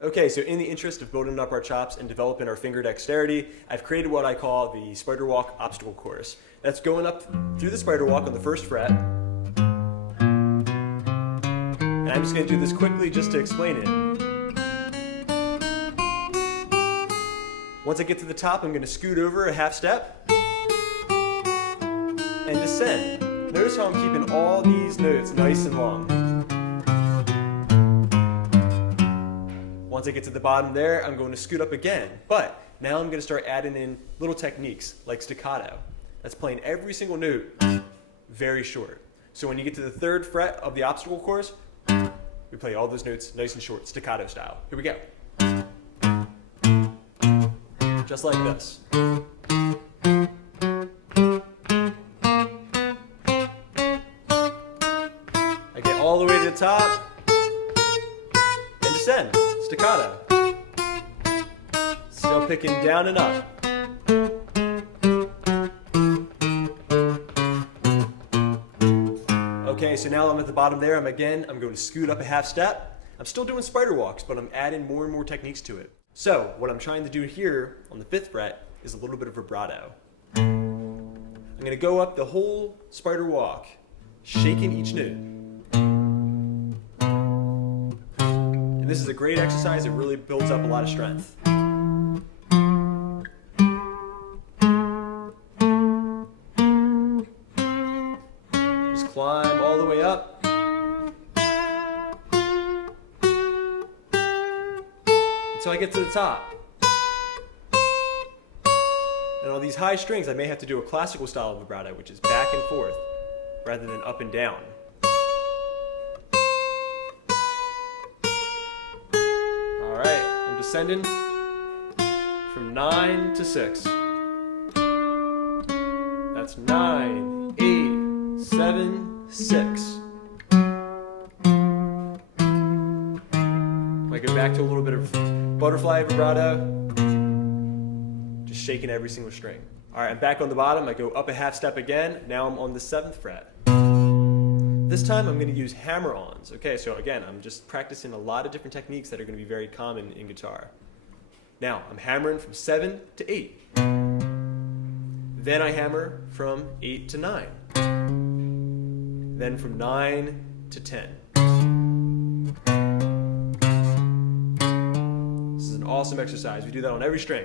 Okay, so in the interest of building up our chops and developing our finger dexterity, I've created what I call the spider walk obstacle course. That's going up through the spider walk on the first fret. And I'm just going to do this quickly just to explain it. Once I get to the top, I'm going to scoot over a half step and descend. Notice how I'm keeping all these notes nice and long. Once I get to the bottom there, I'm going to scoot up again. But now I'm going to start adding in little techniques like staccato. That's playing every single note very short. So when you get to the third fret of the obstacle course, we play all those notes nice and short, staccato style. Here we go. Just like this. I get all the way to the top and descend. Staccato. Still picking down and up. Okay, so now I'm at the bottom there. I'm going to scoot up a half step. I'm still doing spider walks, but I'm adding more and more techniques to it. So what I'm trying to do here on the 5th fret is a little bit of vibrato. I'm going to go up the whole spider walk, shaking each note. And this is a great exercise. It really builds up a lot of strength. Just climb all the way up. Until I get to the top. And on these high strings, I may have to do a classical style of vibrato, which is back and forth, rather than up and down. Alright, I'm descending from 9 to 6. That's 9, 8, 7, 6. I go back to a little bit of butterfly vibrato, just shaking every single string. All right, I'm back on the bottom. I go up a half step again. Now I'm on the 7th fret. This time I'm going to use hammer-ons. Okay, so again, I'm just practicing a lot of different techniques that are going to be very common in guitar. Now, I'm hammering from 7 to 8. Then I hammer from 8 to 9. Then from 9 to 10. Awesome exercise. We do that on every string.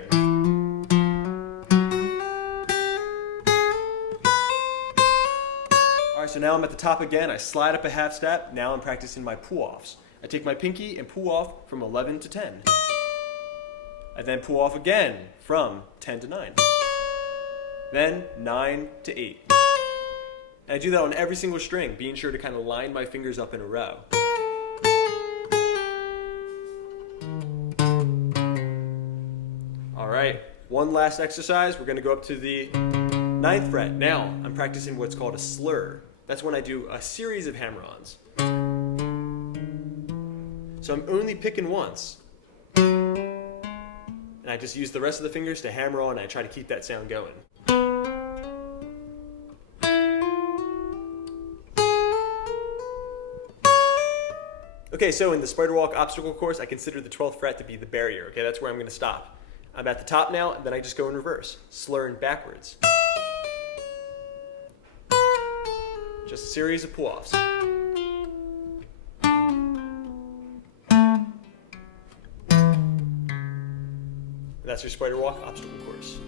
Alright, so now I'm at the top again. I slide up a half step. Now I'm practicing my pull-offs. I take my pinky and pull off from 11 to 10. I then pull off again from 10 to 9. Then 9 to 8. And I do that on every single string, being sure to kind of line my fingers up in a row. Alright, one last exercise. We're going to go up to the 9th fret. Now, I'm practicing what's called a slur. That's when I do a series of hammer-ons. So I'm only picking once. And I just use the rest of the fingers to hammer on, and I try to keep that sound going. Okay, so in the spider walk obstacle course, I consider the 12th fret to be the barrier. Okay, that's where I'm going to stop. I'm at the top now, and then I just go in reverse, slurring backwards. Just a series of pull-offs. That's your spider walk obstacle course.